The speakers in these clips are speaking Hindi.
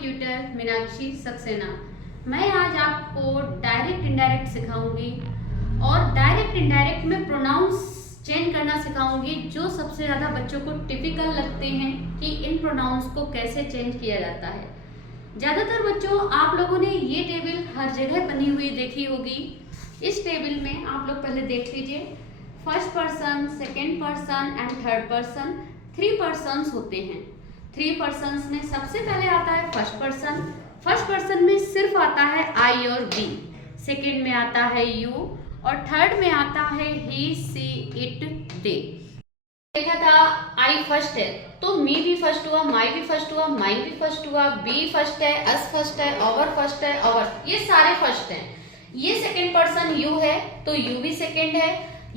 ट्यूटर मीनाक्षी सक्सेना। मैं आज आपको डायरेक्ट इनडायरेक्ट सिखाऊंगी और डायरेक्ट इनडायरेक्ट में प्रोनाउंस चेंज करना सिखाऊंगी जो सबसे ज़्यादा बच्चों को टिपिकल लगते हैं कि इन प्रोनाउंस को कैसे चेंज किया जाता है। ज़्यादातर बच्चों आप लोगों ने ये टेबल हर जगह बनी हुई देखी होगी। इस टेबल में आप लोग पहले देख लीजिए, first person, second person and third person, 3 persons होते हैं। 3 पर्सन्स में सबसे पहले आता है फर्स्ट पर्सन। फर्स्ट पर्सन में सिर्फ आता है आई और वी, सेकेंड में आता है यू और थर्ड में आता है ही, सी, इट, दे। देखा था आई फर्स्ट है तो मी भी फर्स्ट हुआ, माई भी फर्स्ट हुआ, माइन भी फर्स्ट हुआ, बी फर्स्ट है, अस फर्स्ट है, अवर फर्स्ट है, अवर, ये सारे फर्स्ट हैं। ये सेकेंड पर्सन यू है तो यू भी सेकेंड है,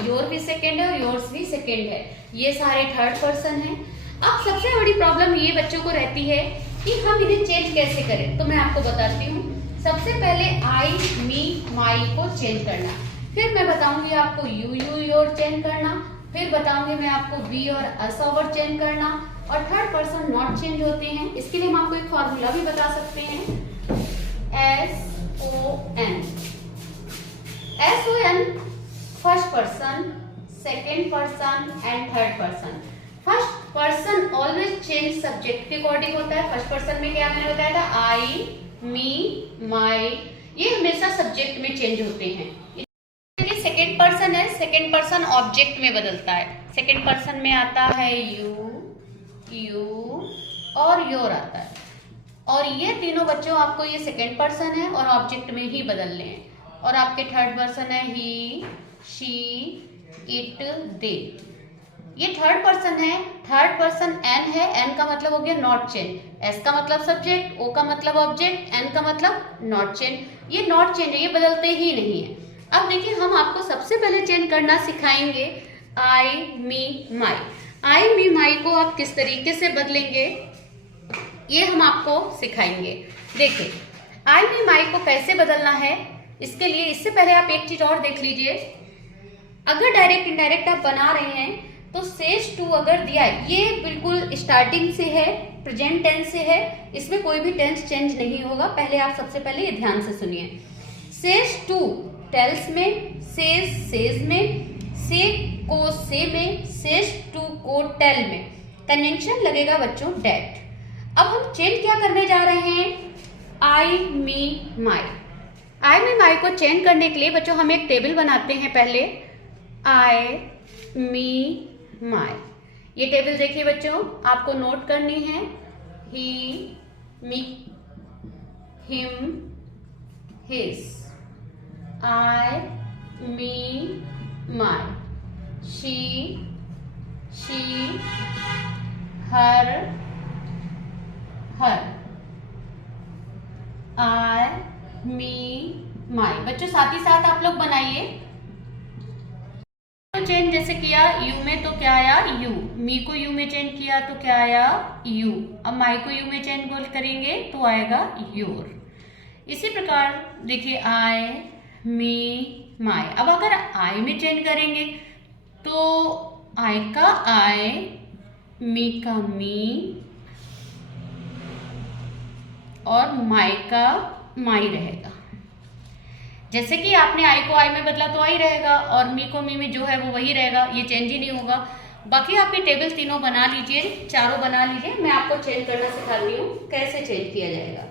योर भी सेकेंड है और योर्स भी सेकेंड है। ये सारे थर्ड पर्सन हैं। अब सबसे बड़ी प्रॉब्लम ये बच्चों को रहती है कि हम इन्हें चेंज कैसे करें, तो मैं आपको बताती हूँ। सबसे पहले आई, मी, माई को चेंज करना, फिर मैं बताऊंगी आपको यू, योर चेंज करना, फिर बताऊंगी मैं आपको वी और अस, और चेंज करना, और थर्ड पर्सन नॉट चेंज होते हैं। इसके लिए हम आपको एक फॉर्मूला भी बता सकते हैं, SON। SON first person, second person and third person. First person always change subject के अकॉर्डिंग होता है। फर्स्ट पर्सन में क्या मैंने बताया था, आई, मी, माई, ये हमेशा सब्जेक्ट में चेंज होते हैं। सेकेंड पर्सन है, सेकेंड पर्सन ऑब्जेक्ट में बदलता है। सेकेंड पर्सन में आता है यू और योर आता है, और ये तीनों बच्चों आपको ये सेकेंड पर्सन है और ऑब्जेक्ट में ही बदलने हैं। और आपके थर्ड पर्सन है ही, शी, इट, दे, ये थर्ड पर्सन है। थर्ड पर्सन एन है, एन का मतलब हो गया नॉट चेंज, एस का मतलब सब्जेक्ट, ओ का मतलब ऑब्जेक्ट, एन का मतलब नॉट चेंज। ये नॉट चेंज है, ये बदलते ही नहीं है। अब देखिए हम आपको सबसे पहले चेंज करना सिखाएंगे आई, मी, माई। आई, मी, माई को आप किस तरीके से बदलेंगे ये हम आपको सिखाएंगे। देखिए आई, मी, माई को कैसे बदलना है, इसके लिए इससे पहले आप एक चीज और देख लीजिए। अगर डायरेक्ट इनडायरेक्ट आप बना रहे हैं तो सेज टू अगर दिया है, ये बिल्कुल स्टार्टिंग से है, प्रेजेंट टेंस से है, इसमें कोई भी टेंस चेंज नहीं होगा। पहले आप सबसे पहले ये ध्यान से सुनिए। सेज टू टेल्स में, सेज में, से को से में, सेज टू को टेल में। कंजंक्शन लगेगा बच्चों डेट। अब हम चेंज क्या करने जा रहे हैं, आई, मी, माई। आई, मी, माई को चेंज करने के लिए बच्चों हम एक टेबल बनाते हैं। पहले आई, मी, माई, ये टेबल देखिए बच्चों आपको नोट करनी है। He, me, him, his, I, me, my, she, her, I, me, my. बच्चों साथ ही साथ आप लोग बनाइए। चेंज जैसे किया यू में तो क्या आया यू, मी को यू में चेंज किया तो क्या आया यू, अब माई को यू में चेंज बोल करेंगे तो आएगा योर। इसी प्रकार देखिए आई, मी, माई। अब अगर आई में चेंज करेंगे तो आई का आई, मी का मी और माई का माई रहेगा। जैसे कि आपने आई को आई में बदला तो आई रहेगा और मी को मी में जो है वो वही रहेगा, ये चेंज ही नहीं होगा। बाकी आप ये टेबल तीनों बना लीजिए, चारों बना लीजिए। मैं आपको चेंज करना सिखाती हूँ कैसे चेंज किया जाएगा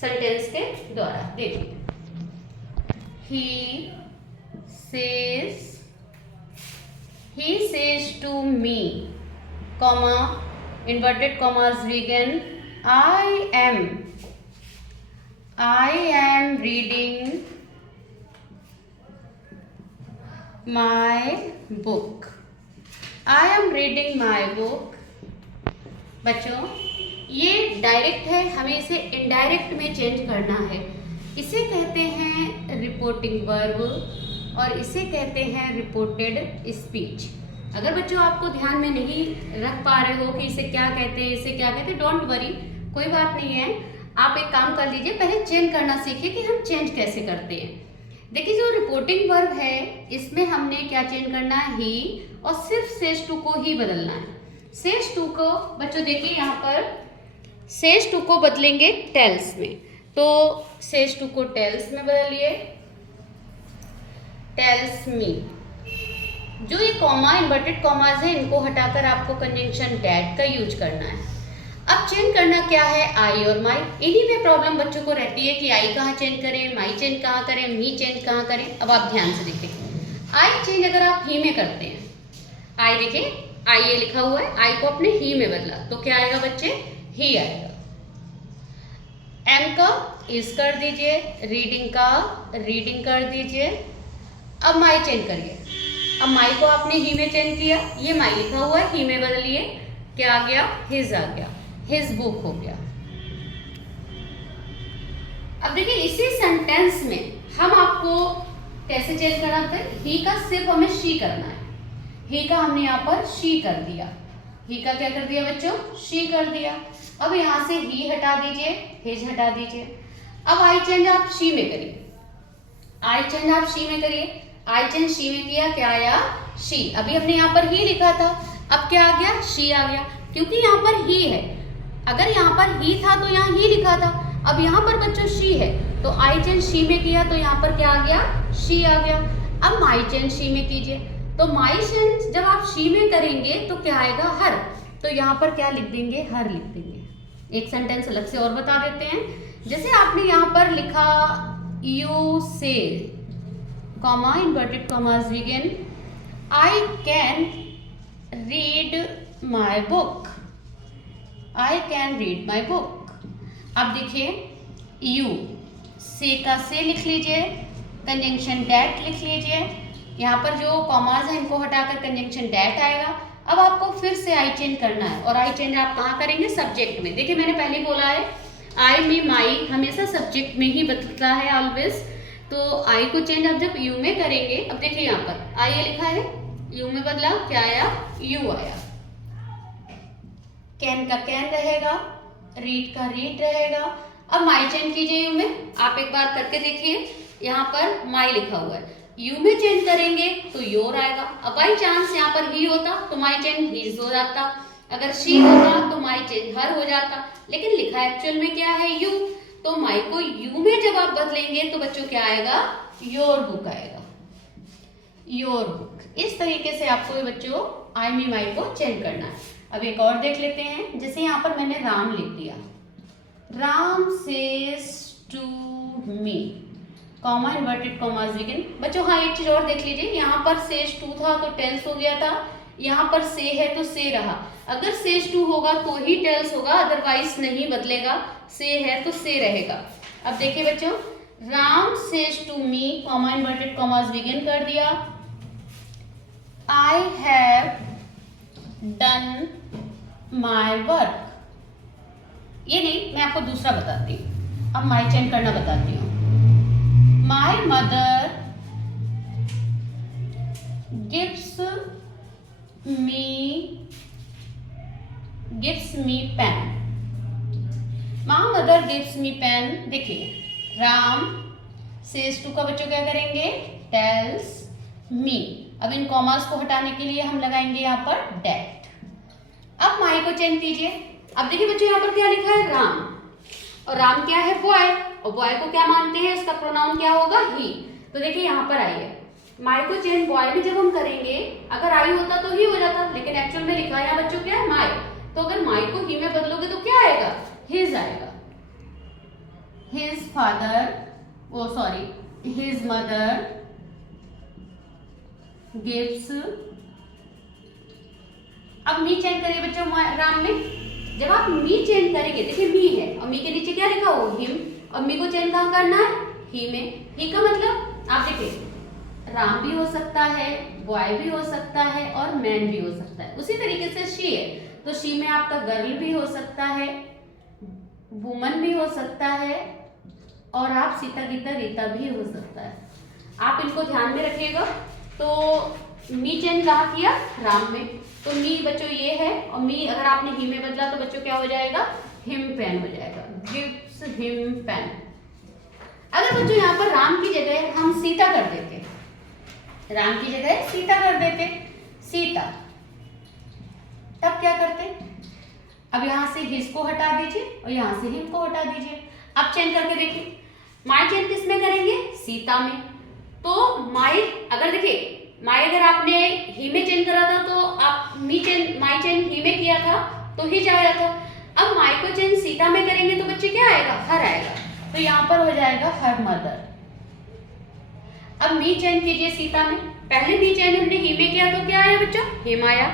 सेंटेंस के द्वारा। देखिए he says to me, comma, inverted commas begin, I am reading my book. I am reading my book। बच्चों ये डायरेक्ट है, हमें इसे इनडायरेक्ट में चेंज करना है। इसे कहते हैं रिपोर्टिंग वर्ब और इसे कहते हैं रिपोर्टेड स्पीच। अगर बच्चों आपको ध्यान में नहीं रख पा रहे हो कि इसे क्या कहते हैं, इसे क्या कहते हैं, डोंट वरी, कोई बात नहीं है। आप एक काम कर लीजिए, पहले चेंज करना सीखिए कि हम चेंज कैसे करते हैं। देखिए जो रिपोर्टिंग वर्ब है इसमें हमने क्या चेंज करना है, ही, और सिर्फ सेज टू को ही बदलना है। सेज टू को बच्चों देखिए यहाँ पर सेज टू को बदलेंगे टेल्स में, तो सेज टू को टेल्स में बदलिए, टेल्स मी। जो ये कॉमा इन्वर्टेड कॉमाज है इनको हटाकर आपको कंजंक्शन डैट का यूज करना है। अब चेंज करना क्या है, आई और माई। इन्हीं में प्रॉब्लम बच्चों को रहती है कि आई कहाँ चेंज करें, माई चेंज कहाँ करें, मी चेंज कहाँ करें। अब आप ध्यान से देखें, आई चेंज अगर आप ही में करते हैं, आई देखिए आई ये लिखा हुआ है, आई को अपने ही में बदला तो क्या आएगा बच्चे, ही आएगा। एम का इज कर दीजिए, रीडिंग का रीडिंग कर दीजिए। अब माई चेंज करिए, अब माई को आपने ही में चेंज किया, ये माई लिखा हुआ है ही में बदलिए, क्या आ गया, हिज आ गया, हिज बुक हो गया। अब देखिए इसी सेंटेंस में हम आपको कैसे चेंज कराते हैं, ही का सिर्फ हमें शी करना है, ही का हमने यहाँ पर शी कर दिया, ही का क्या कर दिया बच्चों, शी कर दिया। अब यहाँ से ही हटा दीजिए, हिज हटा दीजिए। अब आई चेंज आप शी में करिए, आई चेंज आप शी में करिए, आई चेंज शी में किया, क्या आया, शी। अभी हमने यहाँ पर ही लिखा था, अब क्या आ गया, शी आ गया, क्योंकि यहाँ पर ही है। अगर यहाँ पर ही था तो यहाँ ही लिखा था, अब यहाँ पर बच्चों शी है तो आई चेंज शी में किया तो यहाँ पर क्या आ गया, शी आ गया। अब माई चेंज शी में कीजिए, तो माई चेंज जब आप शी में करेंगे तो क्या आएगा, हर। तो यहाँ पर क्या लिख देंगे, हर लिख देंगे। एक सेंटेंस अलग से और बता देते हैं, जैसे आपने यहाँ पर लिखा यू से comma inverted commas begin, I can read my book, I can read my book. अब देखिए यू से का से लिख लीजिए, कंजंक्शन डैट लिख लीजिए, यहाँ पर जो कॉमाज है इनको हटाकर कंजंक्शन डैट आएगा। अब आपको फिर से आई चेंज करना है, और आई चेंज आप कहाँ करेंगे, सब्जेक्ट में। देखिए मैंने पहले बोला है आई में माई हमेशा सब्जेक्ट में ही बदलता है ऑलवेज, तो आई को चेंज आप जब यू में करेंगे, अब देखिए यहाँ पर आई ये लिखा है, यू में बदला, क्या आया, यू आया। कैन का कैन रहेगा, रीड का रीड रहेगा। अब माई चेंज कीजिए यू में, आप एक बार करके देखिए, यहाँ पर माई लिखा हुआ है, यू में चेंज करेंगे तो योर आएगा। अब बाई चांस यहाँ पर ही होता तो माई चेंज हीज हो जाता, अगर शी होता तो माई चेंज हर हो जाता, लेकिन लिखा एक्चुअल में क्या है, यू। तो माई को यू में जब आप बदलेंगे तो बच्चों क्या आएगा, योर बुक आएगा, योर बुक। इस तरीके से आपको ये बच्चों आई में माई को चेंज करना है। अब एक और देख लेते हैं, जैसे यहाँ पर मैंने राम लिख दिया, Ram says to me, comma inverted commas begin. बच्चों हाँ एक चीज और देख लीजिए, यहाँ पर सेज टू था तो टेल्स हो गया था, यहाँ पर से है तो से रहा। अगर सेज टू होगा तो ही टेल्स होगा, अदरवाइज नहीं बदलेगा, से है तो से रहेगा। अब देखिए बच्चों, Ram says to me, comma inverted commas begin कर दिया, I have done my work. ये नहीं, मैं आपको दूसरा बताती हूँ, अब माई चेंज करना बताती हूँ। My mother gives me pen, my mother gives me pen. देखिए राम सेज टू का बच्चों क्या करेंगे, टेल्स मी। अब इन कॉमास को हटाने के लिए हम लगाएंगे यहाँ पर डैट। अब माई को चेंज कीजिए, अब देखिए बच्चों यहाँ पर क्या लिखा है, राम, और राम क्या है, बॉय, और बॉय को क्या मानते हैं, इसका प्रोनाउन क्या होगा, ही। तो देखिए यहाँ पर आई है, माई को चेंज बॉय में जब हम करेंगे, अगर आई होता तो ही हो जाता, लेकिन एक्चुअल में लिखा है यहाँ बच्चों क्या है, माई। तो अगर माई को ही में बदलोगे तो क्या आएगा, हिज आएगा। हिज फादर, ओ सॉरी, हिज मदर गिव्स। अब मी चेंज करिए बच्चों राम में, जब आप मी चेंज करेंगे, देखिए मी है और मी के नीचे क्या लिखा हो, हिम, और मी को चेंज कहाँ करना है, ही में। ही का मतलब आप देखिए राम भी हो सकता है, बॉय भी हो सकता है, और मैन भी हो सकता है। उसी तरीके से शी है तो शी में आपका गर्ल भी हो सकता है, वुमन भी हो सकता है, और आप सीता गीता रीता भी हो सकता है। आप इनको ध्यान में रखिएगा। तो मी चेंज कहाँ किया, राम में, तो मी बच्चों ये है, और मी अगर आपने ही में बदला तो बच्चों क्या हो जाएगा, हिम पेन हो जाएगा, गिव्स हिम पेन। अगर बच्चों यहाँ पर राम की जगह हम सीता कर देते, राम की जगह सीता कर देते, सीता, तब क्या करते, अब यहाँ से हिज को हटा दीजिए और यहाँ से हिम को हटा दीजिए। अब चेंज करके देखिए, माई चेंज किस में करेंगे, सीता में। तो माई अगर देखिए, माई अगर आपने ही में चेंज करा था तो आप माई चेंज ही में किया था तो हिज आया था। अब माई को चेंज सीता में करेंगे तो बच्चे क्या आएगा, हर आएगा। तो यहाँ पर हो जाएगा हर मदर। अब मी चेंज कीजिए सीता में, पहले मी चेंज हमने ही में किया तो क्या आया बच्चों, हिम आया।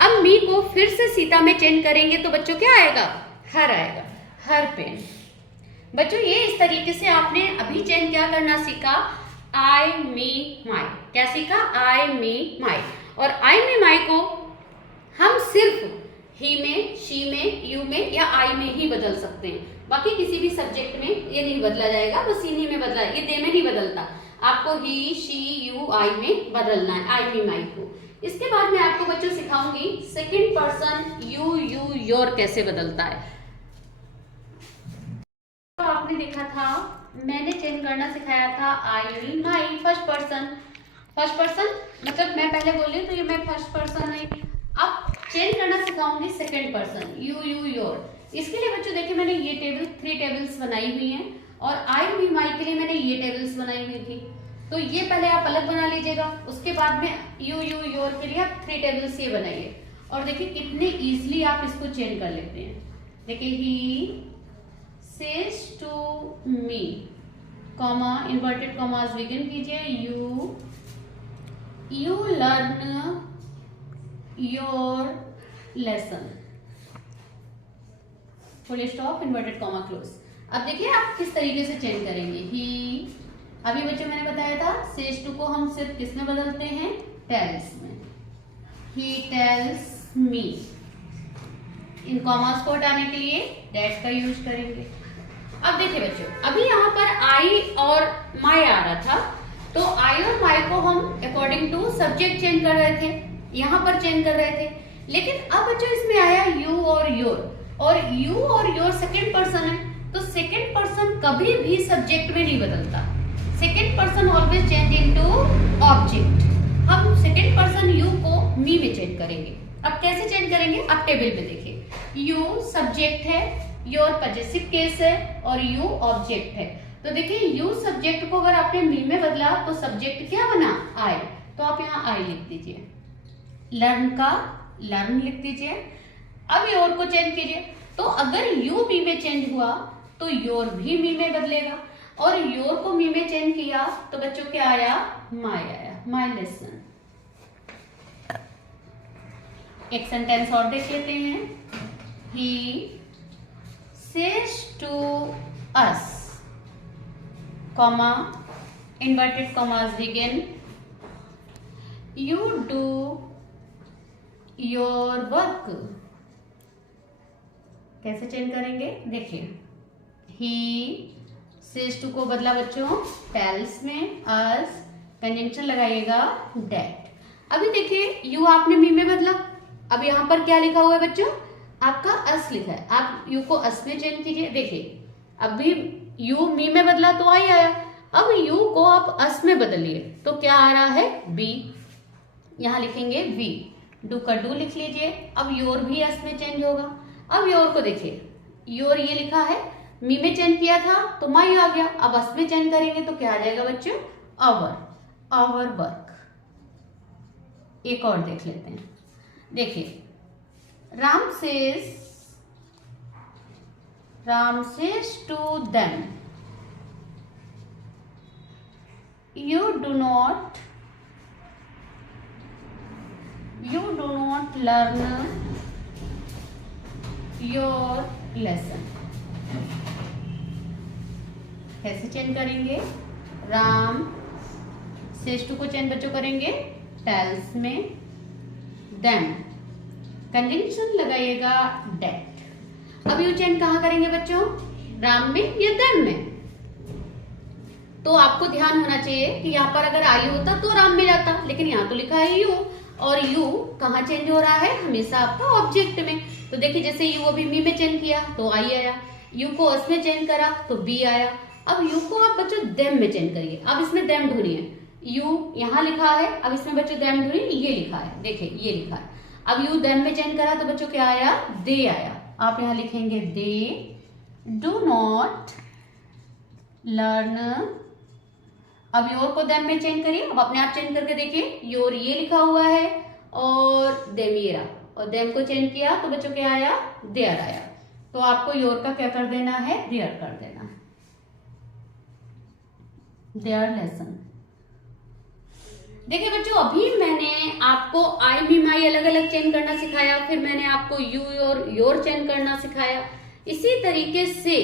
अब मी को फिर से सीता में चेंज करेंगे तो बच्चों क्या आएगा, हर आएगा, हर पेन। बच्चों ये इस तरीके से आपने अभी चेंज क्या करना सीखा, आई मी माई। क्या सीखा, आई मी माई। और आई मी माई को हम सिर्फ ही में, शी में, यू में या आई में ही बदल सकते हैं, बाकी किसी भी सब्जेक्ट में ये नहीं बदला जाएगा, बस इन्हीं में बदला, ये दे में नहीं बदलता। आपको ही, शी, यू, आई में बदलना है, आई मी माई को। इसके बाद मैं आपको बच्चों सिखाऊंगी सेकंड पर्सन यू, योर कैसे बदलता है। तो आपने देखा था मैंने चेंज करना सिखाया था आई मी माई, फर्स्ट पर्सन। फर्स्ट पर्सन मतलब मैं पहले बोली तो ये मैं फर्स्ट पर्सन है। अब चेंज करना सिखाऊंगी सेकंड पर्सन यू, योर। इसके लिए बच्चों देखिए मैंने ये टेबल 3 टेबल्स बनाई हुई हैं और आई मी माई के लिए मैंने ये टेबल्स बनाई हुई थी। तो ये पहले आप अलग बना लीजिएगा, उसके बाद में यू, योर के लिए आप 3 टेबल्स ये बनाइए और देखिए कितने इजीली आप इसको चेंज कर लेते हैं। देखिए ही says to me, comma inverted commas begin कीजिए, you learn your lesson, full stop inverted comma close. अब देखिए आप किस तरीके से चेंज करेंगे। ही, अभी बच्चों मैंने बताया था says to को हम सिर्फ किस में बदलते हैं, tells में। he tells me, in commas को हटाने के लिए that का यूज करेंगे। अब देखिए बच्चों, अभी यहाँ पर आई और माई आ रहा था, तो आई और माई को हम अकॉर्डिंग टू सब्जेक्ट चेंज कर रहे थे, यहाँ पर चेंज कर रहे थे। लेकिन अब बच्चों इसमें आया यू और योर सेकंड पर्सन है, तो सेकंड पर्सन कभी भी सब्जेक्ट में नहीं बदलता। Second person always change into object. हम सेकंड पर्सन यू को मी में चेंज करेंगे। अब कैसे चेंज करेंगे, अब टेबल पे देखिए, यू सब्जेक्ट है, योर पजेसिव केस है और यू ऑब्जेक्ट है। तो देखिए यू सब्जेक्ट को अगर आपने मी में बदला तो सब्जेक्ट क्या बना, आई। तो आप यहाँ आई लिख दीजिए, लर्न का लर्न लिख दीजिए। अब योर को चेंज कीजिए, तो अगर यू मी में चेंज हुआ तो योर भी मी में बदलेगा, और योर को मी में चेंज किया तो बच्चों क्या आया, माई आया, माई लेसन। एक सेंटेंस और देख लेते हैं, ही says to us, comma inverted commas begin, you do your work। कैसे चेंज करेंगे, देखिए he says to को बदला बच्चों tells में, us कंजंक्शन लगाइएगा that। अभी देखिए यू आपने मी में बदला, अब यहाँ पर क्या लिखा हुआ है बच्चों, आपका अस लिखा है, आप यू को अस में चेंज कीजिए। देखिए अभी यू मी में बदला तो आई आया, अब यू को आप अस में बदलिए तो क्या आ रहा है, बी। यहाँ लिखेंगे वी, डू का डू लिख लीजिए। अब योर भी अस में चेंज होगा। अब योर को देखिए, योर ये लिखा है, मी में चेंज किया था तो माई आ गया, अब अस में चेंज करेंगे तो क्या आ जाएगा बच्चों, आवर वर्क। एक और देख लेते हैं, देखिए Ram says to them, you do not learn your lesson। कैसे चेंज करेंगे, राम says to को चेंज बच्चों करेंगे tells में, them कंजंक्शन लगाइएगा डेट। अब यू चेंज कहाँ करेंगे बच्चों, राम में या देम में। तो आपको ध्यान होना चाहिए कि यहाँ पर अगर आई होता तो राम में जाता, लेकिन यहाँ तो लिखा है यू, और यू कहाँ चेंज हो रहा है, हमेशा आपका ऑब्जेक्ट में। तो देखिए जैसे यू अभी मी में चेंज किया तो आई आया, यू को अस में चेंज करा तो बी आया। अब यू को आप बच्चों देम में चेंज करिए। अब इसमें देम ढूंढिए, यू यहाँ लिखा है, अब इसमें बच्चों देम ढूंढिए, ये लिखा है, देखिए ये लिखा है। अब यू देम में चेंज करा तो बच्चों क्या आया, दे आया। आप यहाँ लिखेंगे दे डू नॉट लर्न। अब योर को देम में चेंज करिए, अब अपने आप चेंज करके देखिए, योर ये लिखा हुआ है और देम ये रहा, और देम को चेंज किया तो बच्चों क्या आया, देयर आया। तो आपको योर का क्या कर देना है, देयर कर देना है, देयर लेसन। देखिए बच्चों, अभी मैंने आपको आई मी माई अलग अलग चेंज करना सिखाया, फिर मैंने आपको यू योर चेंज करना सिखाया। इसी तरीके से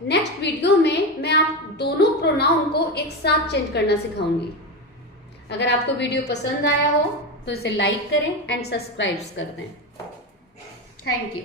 नेक्स्ट वीडियो में मैं आप दोनों प्रोनाउन को एक साथ चेंज करना सिखाऊंगी। अगर आपको वीडियो पसंद आया हो तो इसे लाइक करें एंड सब्सक्राइब कर दें। Thank you.